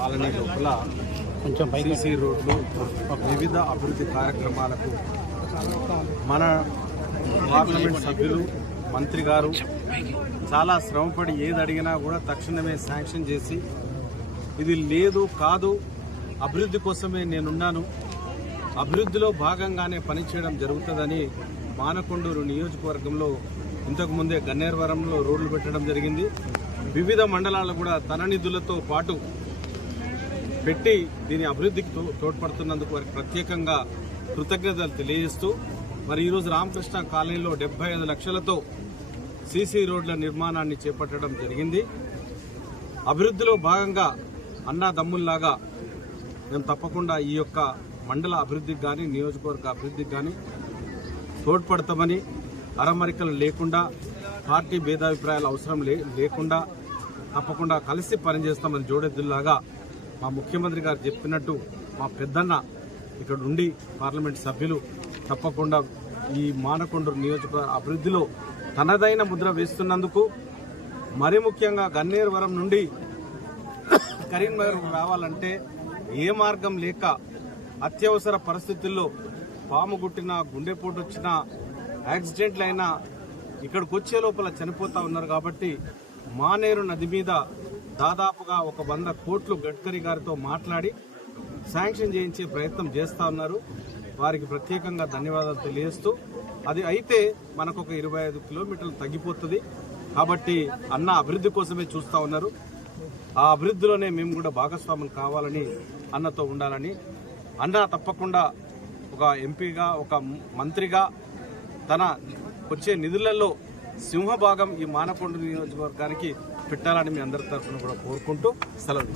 Colony లోపల కొంచెం CC రోడ్లు వివిధ అభివృద్ధి కార్యక్రమాలకు మన పార్లమెంట్ సభ్యులు మంత్రి గారు చాలా శ్రమపడి ఏది అడిగినా కూడా తక్షణమే శాంక్షన్ చేసి ఇది లేదు కాదు అభివృద్ధి కోసమే నేనున్నాను అభివృద్ధిలో భాగంగానే పనిచేయడం జరుగుతుందని మానకొండూరు నియోజకవర్గంలో ఇంతకు ముందే గన్నేరవరంలో రోడ్లు పెట్టడం జరిగింది. వివిధ మండలాలు కూడా తన నిధులతో పాటు పెట్టి దీని అభివృద్ధికి తో- తోడ్పడుతున్నందుకు వారికి ప్రత్యేకంగా కృతజ్ఞతలు తెలియజేస్తూ మరి ఈరోజు రామకృష్ణ కాలనీలో డెబ్బై ఐదు లక్షలతో సీసీ రోడ్ల నిర్మాణాన్ని చేపట్టడం జరిగింది. అభివృద్ధిలో భాగంగా అన్నా దమ్ముల్లాగా మేము తప్పకుండా ఈ యొక్క మండల అభివృద్ధికి కానీ నియోజకవర్గ అభివృద్ధికి కానీ తోడ్పడతామని అరమరికలు లేకుండా పార్టీ భేదాభిప్రాయాలు అవసరం లే లేకుండా తప్పకుండా కలిసి పనిచేస్తామని జోడెద్దుల్లాగా మా ముఖ్యమంత్రి గారు చెప్పినట్టు మా పెద్దన్న ఇక్కడ ఉండి పార్లమెంట్ సభ్యులు తప్పకుండా ఈ మానకొండూరు నియోజకవర్గ అభివృద్ధిలో తనదైన ముద్ర వేస్తున్నందుకు మరి ముఖ్యంగా గన్నేరువరం నుండి కరీంనగర్ రావాలంటే ఏ మార్గం లేక అత్యవసర పరిస్థితుల్లో పాము గుట్టినా గుండెపోటు వచ్చిన యాక్సిడెంట్లు అయినా ఇక్కడికి వచ్చే లోపల చనిపోతా ఉన్నారు కాబట్టి మానేరు నది మీద దాదాపుగా ఒక వంద కోట్లు గడ్కరీ గారితో మాట్లాడి శాంక్షన్ చేయించే ప్రయత్నం చేస్తా ఉన్నారు. వారికి ప్రత్యేకంగా ధన్యవాదాలు తెలియజేస్తూ అది అయితే మనకు ఒక ఇరవై ఐదు కిలోమీటర్లు తగ్గిపోతుంది. కాబట్టి అన్న అభివృద్ధి కోసమే చూస్తా ఉన్నారు. ఆ అభివృద్ధిలోనే మేము కూడా భాగస్వాములు కావాలని అన్నతో ఉండాలని. అన్న తప్పకుండా ఒక ఎంపీగా ఒక మంత్రిగా తన వచ్చే నిధులలో సింహభాగం ఈ మానకొండ నియోజకవర్గానికి పెట్టాలని మీ అందరి తరఫున కూడా కోరుకుంటూ సెలవు